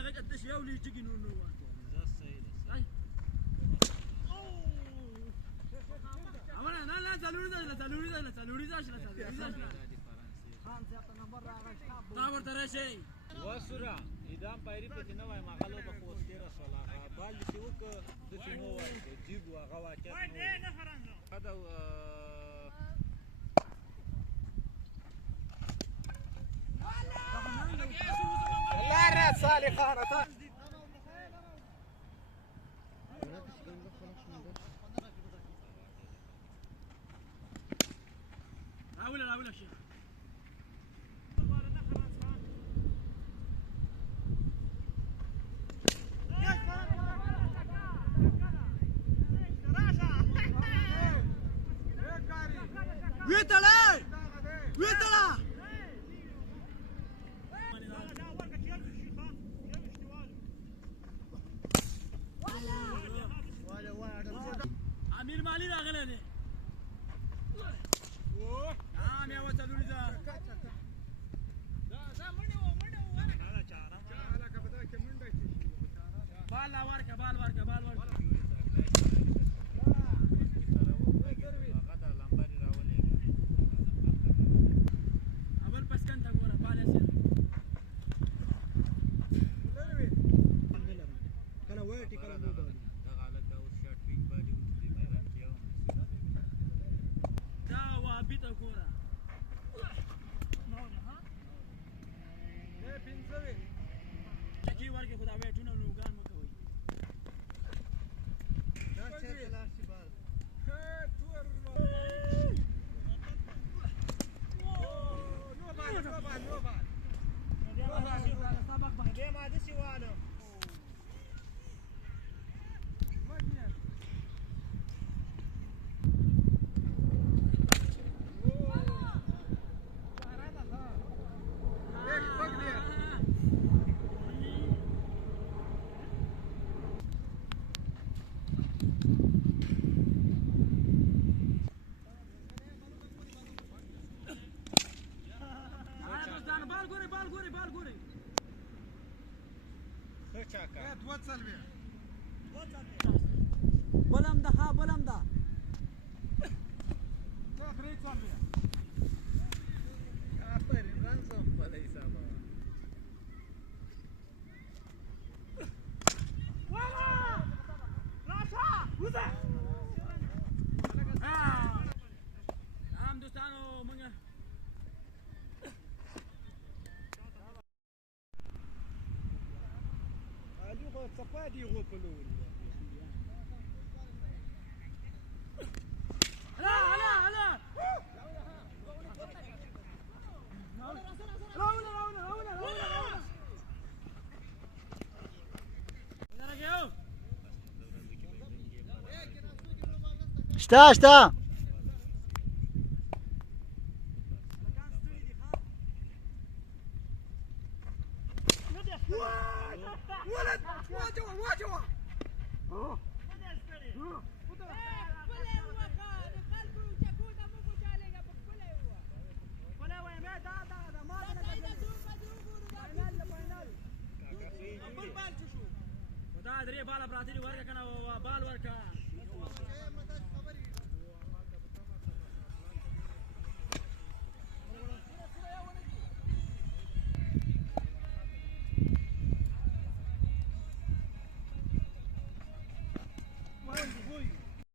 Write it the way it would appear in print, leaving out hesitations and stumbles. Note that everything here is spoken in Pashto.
هغه قدش يولي يجي نونو لا تاور ترى شيء وسرع إدام بايري بتنا وين مغلو بقوستيرا صلاة بالي سوق دفنوا جيبوا غواكات هذا لا رأس صالح خارطة أقول شيء ويطلع امير مالي راغلني نعم يا وتلوري ذا بال وركه اول بس كنت اقول بال يصير كان ويرتي كان موبايل دعوة بيتا كورة شكي ورقة خدا بيتونا نوغان مكوي بال غوري چاکا توصل بیا بلم ده ها بلم ده درې څل بیا پر رانسم په حساب نعم دوستانو منga اليوم صفادي هو بلول لا Está ولد واجوا ادري بالا براتيني ورقه كان بال ورقه